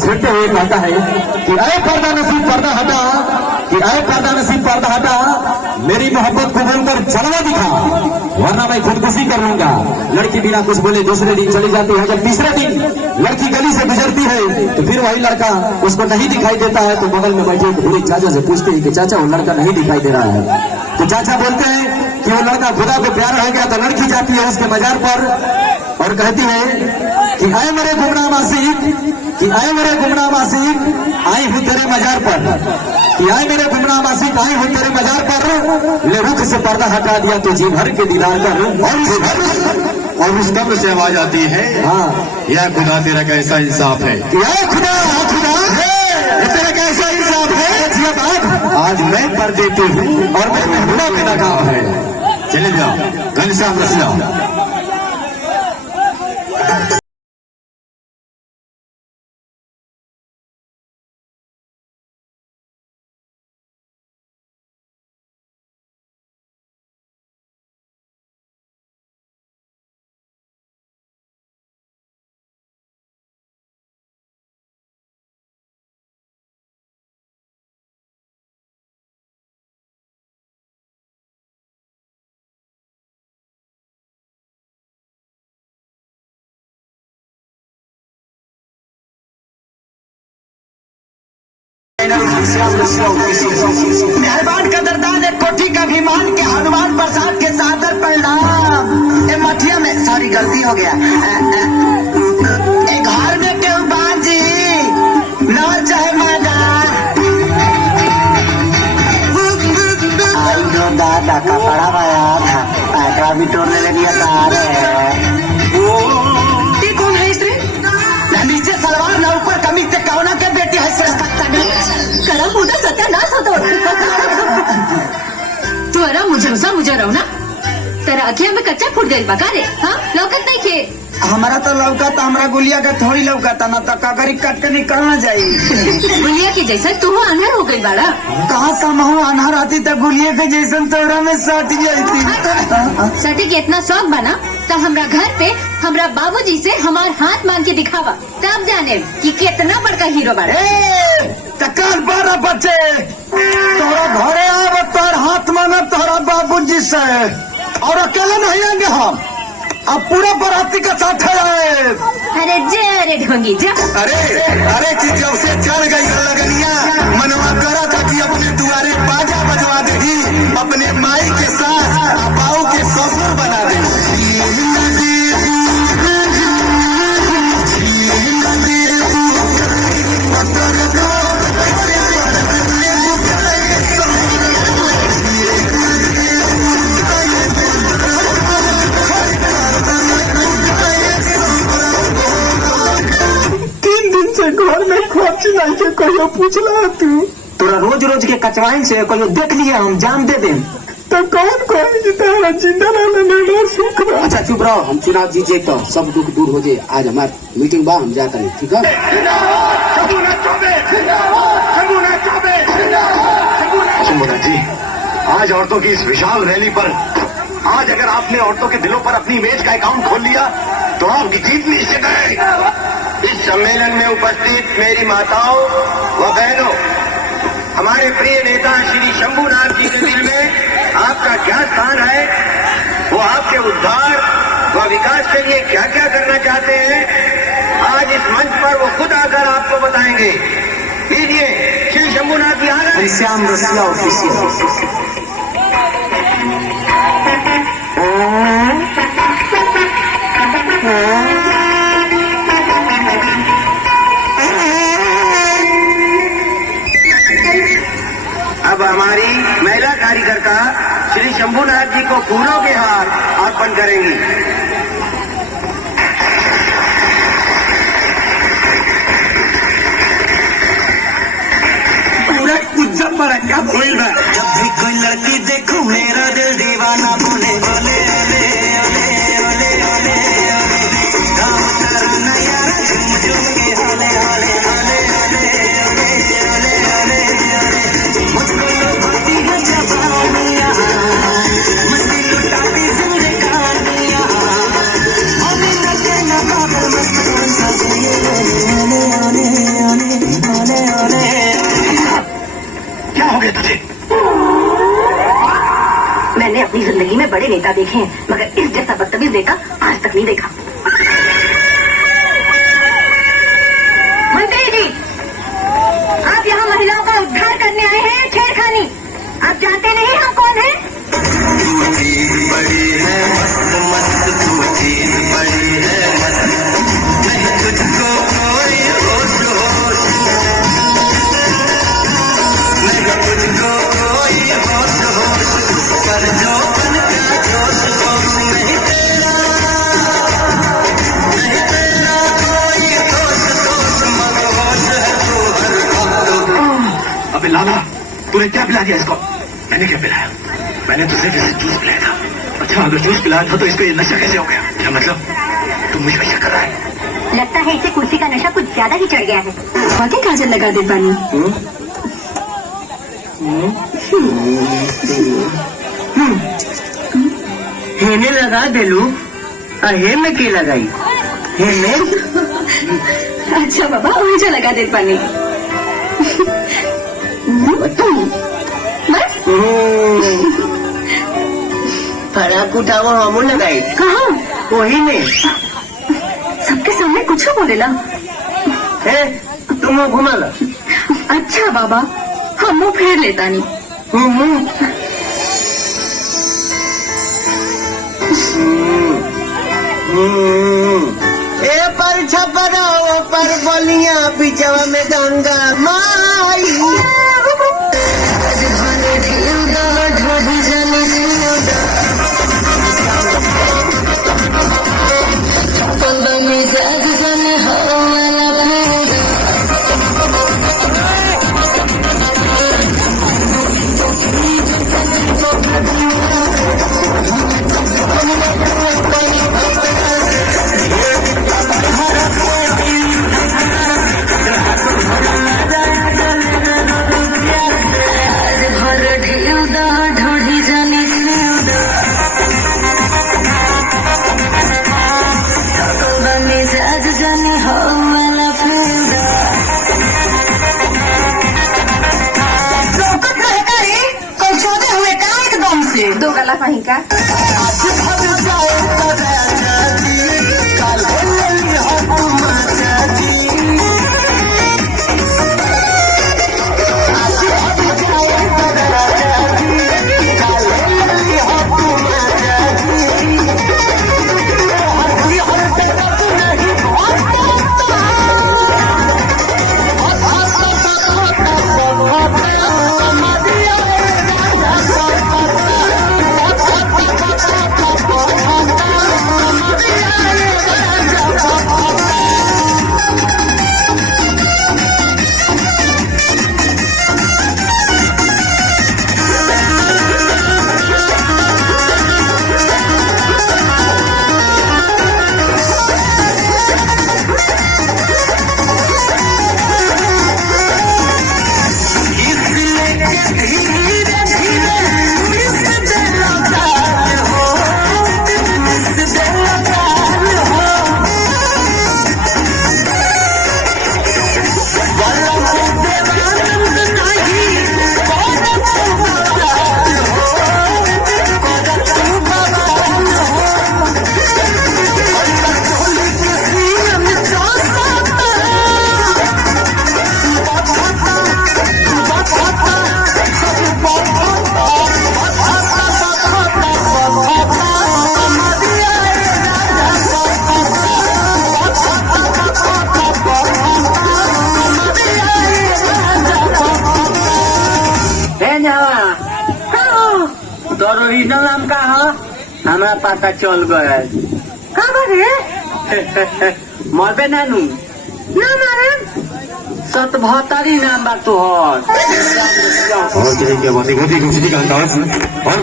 छेड़ते हुए कहता है कि अरे पर्दा नसीब पर्दा हटा, कि अरे पर्दा नसीब पर्दा हटा, मेरी मोहब्बत को बोलकर जलवा दिखा, वरना मैं खुदकुशी कर लूंगा। लड़की बिना कुछ बोले दूसरे दिन चली जाती है। जब तीसरे दिन लड़की गली से गुजरती है तो फिर वही लड़का उसको नहीं दिखाई देता है, तो बगल में बैठे बूढ़े चाचा से पूछते हैं कि चाचा वो लड़का नहीं दिखाई दे रहा है। तो चाचा बोलते हैं कि वो लड़का खुदा को प्यार रह गया। तो लड़की जाती है उसके मजार पर और कहती है कि आए मेरे गुमनाम आशिक, कि आए मेरे गुमनाम आशिक, आई हूँ तेरे मजार पर, कि आए मेरे गुमनाम आशिक, आई हूँ तेरे मजार पर, ले रुख से पर्दा हटा दिया तो जी भर के दीदार कर। और उस कब्र से आवाज आती है, हाँ, या खुदा तेरा कैसा इंसाफ है, या खुदा खुदा तेरा कैसा इंसाफ है। आज मैं पर देती हूँ और मैं मेहूना के नाकाम है। चले जाओ घनश्याम रसिया। मेहरबान कदरदान एक कोठी का अभिमान के हनुमान प्रसाद के सादर प्रणाम। ए मठिया में सॉरी गलती हो गया। एक घर में क्यों बाजी न चाहे मादा दादा का पड़ा हुआ था, पैकरा भी तोड़ने लगी तारे। कौन है स्त्री? नीचे सलवार न ऊपर कमीज से कौना के बेटी है करा पूरा सत्यानाश होता। तू अरा मुझे रहो ना, तेरा अखिया में कच्चा फूट गई बका रे। हाँ लौकत नहीं खे हमारा तो लौका था, हमारा गुलिया का थोड़ी लौका था ना, तो काकरी कट के निकलना चाहिए। गुलिया की जैसा तू अनहर हो गई बाड़ा। कहाँ समूह अनहर आती तो गुलिया के जैसन तोरा में सट गई थी। सटी के इतना शौक बना तो हमरा घर पे हमरा बाबूजी से हमार हाथ मांग के दिखावा, तब जाने कि कितना बड़का हीरो बाड़ा। कल 12 बच्चे तोरा घरे आव तोर हाथ मांगा तोरा बाबूजी से, और अकेले नहीं आएंगे हम, अब पूरा बराती का साथ है। अरे जा रे ढोंगी जा। अरे कि जब से चल गई लगनिया मनवा करा था कि अपने दुआरे बाजा बजवा देगी, अपने माई के साथ बाऊ के ससुर बना देगी। घर में खोच नहीं के कहियो पूछला तू, तोरा रोज रोज के कचवाइन से कहियो देख लिया हम जान दे दे तो कौन कौन जिता जिंदा रहना सुख रहा। अच्छा चुप रहो, हम चुनाव जीते तो सब दुख दूर हो जाए। आज हमारी मीटिंग बा, हम जाता नहीं, ठीक है। शंभूनाथ जी, आज औरतों की इस विशाल रैली पर, आज अगर आपने औरतों के दिलों पर अपनी इमेज का अकाउंट खोल लिया तो आपकी जीत निश्चित है। इस सम्मेलन में उपस्थित मेरी माताओं व बहनों, हमारे प्रिय नेता श्री शंभूनाथ जी के दिल में आपका क्या स्थान है, वो आपके उद्धार व विकास के लिए क्या क्या करना चाहते हैं, आज इस मंच पर वो खुद आकर आपको बताएंगे। लीजिए श्री शंभूनाथ जी आ रहे हैं। श्याम रसिया ऑफिसियल। अब हमारी महिला कार्यकर्ता श्री शंभूनाथ जी को फूलों के हार अर्पण करेंगी। पूरा उज्जत पर क्या बोल रहा है। जब भी कोई लड़की देखो मेरा दिल दीवाना बोले बोले ओले ओले ओले ओले ओले काम करना यार झूम झूम के होले होले होले होले ओले ओले ओले मुझको लुभाती है जवानियां, मस्ती लुटाती जिंदगानियां, होने लगे ना काबिल मस्त सजे ओले ओले ओले नेता देखे हैं, मगर इस जैसा बदतमीज नेता आज तक नहीं देखा। मंत्री जी, आप यहाँ महिलाओं का उद्धार करने आए हैं, छेड़खानी? आप जानते नहीं हम कौन हैं? चीज बड़ी है मस्त मस्त, तू चीज बड़ी है मस्त, नहीं तुझको कोई होश होश, नहीं तुझको कोई होश होश, उस पर जो बन का जोश होश, नहीं तेरा कोई दोष दोष, मदहोश है तू हर वक्त। अबे लाला, तूने क्या पिला दिया इसको? मैंने क्या पिलाया? मैंने तुझे जैसे जूस पिलाया था। अच्छा, अगर जूस पिलाया था तो इसको ये नशा कैसे हो गया? क्या मतलब तुम मुझे नशा कर रहा है? लगता है इसे कुर्सी का नशा कुछ ज्यादा ही चढ़ गया है। वाकई काजल लगा दे पानी। हेने लगा देलू, हे में के लगाई? हे में अच्छा बाबा, वही लगा दे पानी। बस फराक उठावो हमू लगाई। कहाँ? वही में। सबके सामने कुछ बोलेला। हे तुम घुमा ला। अच्छा बाबा, हम मुँह फेर लेता नहीं। ए पर छपरा पर बलिया बिचवा में गंगा माई। दो गला कहीं का। ओरिजिनल नाम का है? हमारा पता चल गया। मरबे नानू ना मारे 77 नाम बा तोहर। और क्या बात है? गोदी का अंदाज और